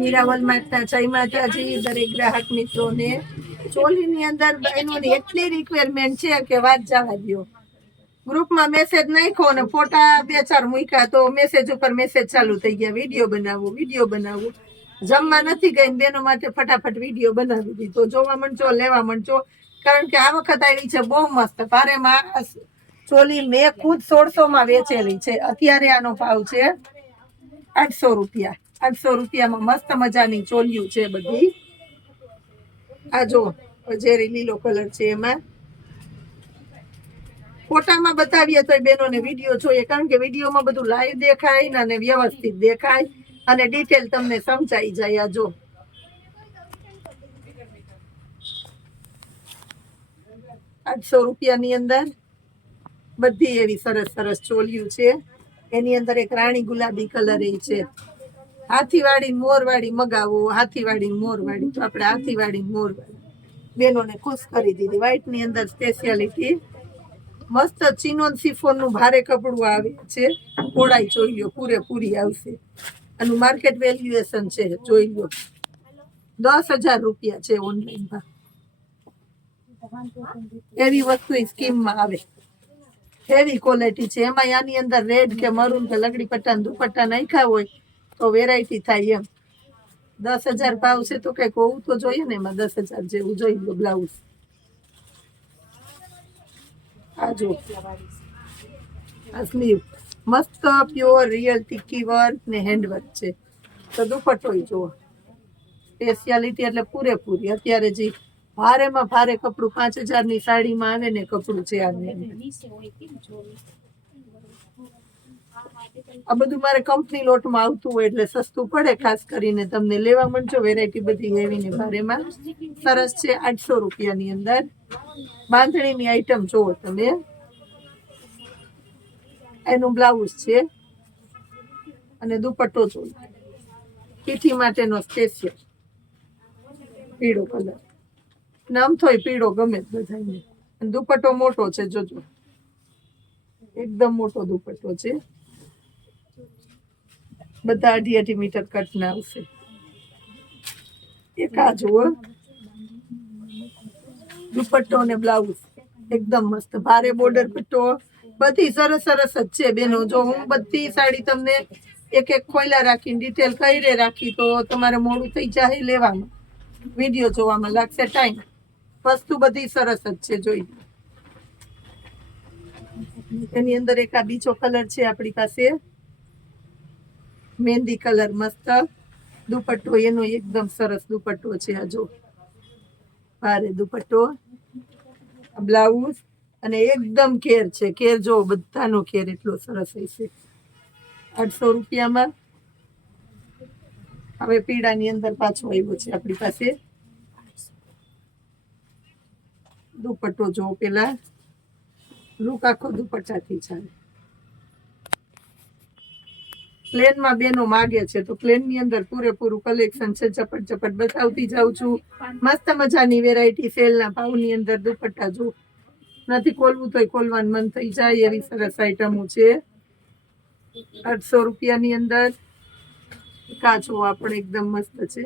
મીરાવલ માતા જય માતાજી દરેક ગ્રાહક મિત્રોને ચોલીની અંદર બહેનોની એટલી રિક્વાયરમેન્ટ છે કે વાત જવા દો. ગ્રુપમાં મેસેજ નાખ્યો ને ફોટા 2-4 મૂક્યા તો મેસેજ ઉપર મેસેજ ચાલુ થઈ ગયા, વિડીયો બનાવવું. જમવા નથી ગઈ બેનો માટે ફટાફટ વિડીયો બનાવી દીધો, જોવા માંડજો, લેવા માંડજો. કારણ કે આ વખત આવી છે બહુ મસ્ત ભારેમાં ચોલી. મેં ખુદ 1600 માં વેચેલી છે. અત્યારે આનો ભાવ છે 800 રૂપિયા. 800 રૂપિયામાં મસ્ત મજાની ચોલિયું છે બધી. આ જો ઝેરી લીલો કલર છે, એમાં ફોટામાં બતાવીએ તો બેનોને વિડીયો જોઈએ, કારણ કે વિડીયોમાં બધું લાઈવ દેખાય ને અને વ્યવસ્થિત દેખાય અને ડિટેલ તમને સમજાઈ જાય. આ જો 800 રૂપિયાની અંદર બધી એવી સરસ સરસ ચોલિયું છે. એની અંદર એક રાણી ગુલાબી કલર એ છે. હાથીવાળી મોરવાળી મગાવો, હાથીવાળી મોરવાળી. તો આપણે હાથીવાળી મોરવાળી બેનોને ખુશ કરી દીધી. વ્હાઈટ ની અંદર સ્પેશિયાલિટી મસ્ત ચિનોન સિફોન નું ભારે કપડું આવે છે. પહોળાઈ જોઈ લો, પૂરેપૂરી આવશે. આનું માર્કેટ વેલ્યુએશન છે જોઈ લો 10,000 રૂપિયા છે ઓનલાઈનમાં. એવી વસ્તુ સ્કીમમાં આવે, એવી ક્વોલિટી છે. એમાં આની અંદર રેડ કે મરૂન કે લગડી પટ્ટા દુપટ્ટા નાખ્યા હોય તો વેરાયટી થાય. એમ 10,000 ભાવ છે તો કઈક હોવું તો જોઈએ ને એમાં. 10,000 જેવું જોઈ લો બ્લાઉઝ. આ જો આ સ્લીવ મસ્ત પ્યોર રિયલ ટીકી વર્ક ને હેન્ડવર્ક છે. તો દુપટ્ટો જુઓ, સ્પેશિયાલિટી એટલે પૂરેપૂરી. અત્યારે જે ભારેમાં ભારે કપડું 5,000 ની સાડીમાં આવે ને કપડું છે આ બધું મારે કંપની લોટમાં આવતું હોય એટલે સસ્તું પડે. ખાસ કરીને તમને લેવા માંડજો. વેરાયટી બધી હેવી ને ભારેમાં સરસ છે. 800 રૂપિયાની અંદર બાંધણીની આઈટમ જોવો તમે. એનું બ્લાઉઝ છે અને દુપટ્ટો જોવો, પીઠી માટેનો સ્પેશિયલ પીળો કલર. નામ થોય પીળો ગમે બધાને. દુપટ્ટો મોટો છે, જોજો એકદમ મોટો દુપટ્ટો છે. બધા 2.5 મીટર કટ ના આવશે. એક આ જુઓ દુપટ્ટો અને બ્લાઉઝ એકદમ મસ્ત. ભારે બોર્ડર પટ્ટો બધી સરસ સરસ જ છે બેનો. જો હું બધી સાડી તમને એક એક ખોયલા રાખીને ડિટેલ કરી રાખી તો તમારે મોડું થઈ જાય લેવામાં, વિડીયો જોવામાં લાગશે ટાઈમ. વસ્તુ બધી સરસ જ છે જોઈ. એની અંદર એક આ બીજો કલર છે આપણી પાસે, મહેંદી કલર. મસ્ત દુપટ્ટો એનો એકદમ સરસ દુપટ્ટો છે. આ જો ભારે દુપટ્ટો, બ્લાઉઝ અને એકદમ કેર છે. કેર જો બધાનો કેર એટલો સરસ હશે. 800 રૂપિયામાં. હવે પીળાની અંદર પાછો આવ્યો છે આપણી પાસે દુપટ્ટો. જો પેલા લુક આખો દુપટ્ટાથી ચાલે. પ્લેનમાં બેનો માગે છે તો પ્લેનની અંદર પૂરેપૂરું કલેક્શન છે. ઝપટ ઝપટ બતાવતી જાઉં છું. મસ્ત મજાની વેરાયટી સેલના ભાવની અંદર દુપટ્ટા જો. નથી ખોલવું તોય ખોલવાનું મન થઈ જાય એવી સરસ આઈટમો છે. 800 રૂપિયાની અંદર. કાચો આપણે એકદમ મસ્ત છે,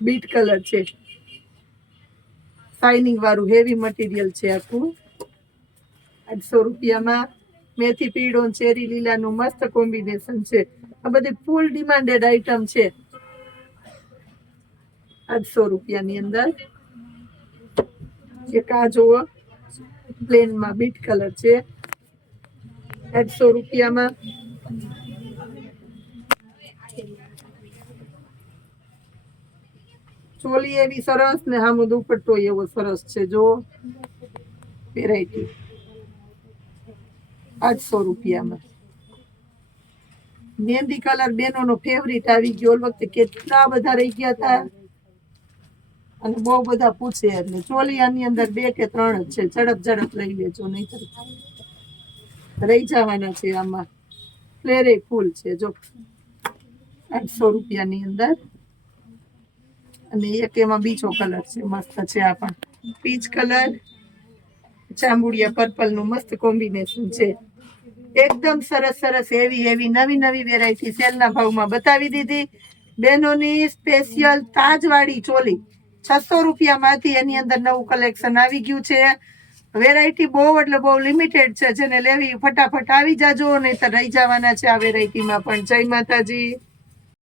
બીટ કલર છે, શાઇનિંગ વાળું હેવી મટીરિયલ છે આખું. 800 રૂપિયામાં. મેથી પીળો ચેરી લીલાનું મસ્ત કોમ્બિનેશન છે. આ બધી ફૂલ ડિમાન્ડેડ આઈટમ છે. 800 રૂપિયાની અંદર. એક આ જુઓ પ્લેનમાં બીટ કલર છે 800 રૂપિયામાં. ચોલી એવી સરસ ને આમ દુપટ્ટો એવો સરસ છે. જો વેરાયટી 800 રૂપિયામાં. મહેંદી કલર બેનોનો ફેવરિટ આવી ગયો. ઓલ વખતે કેટલા બધા રહી ગયા હતા અને બહુ બધા પૂછે એટલે ચોલી આની અંદર 2 કે 3 જ છે. ઝડપ લઈ લેજો, નહીં રહી જવાના છે. આમાં ફ્લેરે ફૂલ છે જો 800 રૂપિયાની અંદર. અને એક એમાં બીજો કલર છે મસ્ત છે. આ પણ પીચ કલર જાંબુડિયા પર્પલ નું મસ્ત કોમ્બિનેશન છે. એકદમ સરસ સરસ એવી નવી વેરાયટી સેલના ભાવમાં બતાવી દીધી. બહેનોની સ્પેશિયલ તાજવાળી ચોલી 600 રૂપિયામાંથી એની અંદર નવું કલેક્શન આવી ગયું છે. વેરાયટી બહુ એટલે બહુ લિમિટેડ છે, જેને લેવી ફટાફટ આવી જાજો, નહીં તો રહી જવાના છે આ વેરાયટીમાં પણ. જય માતાજી.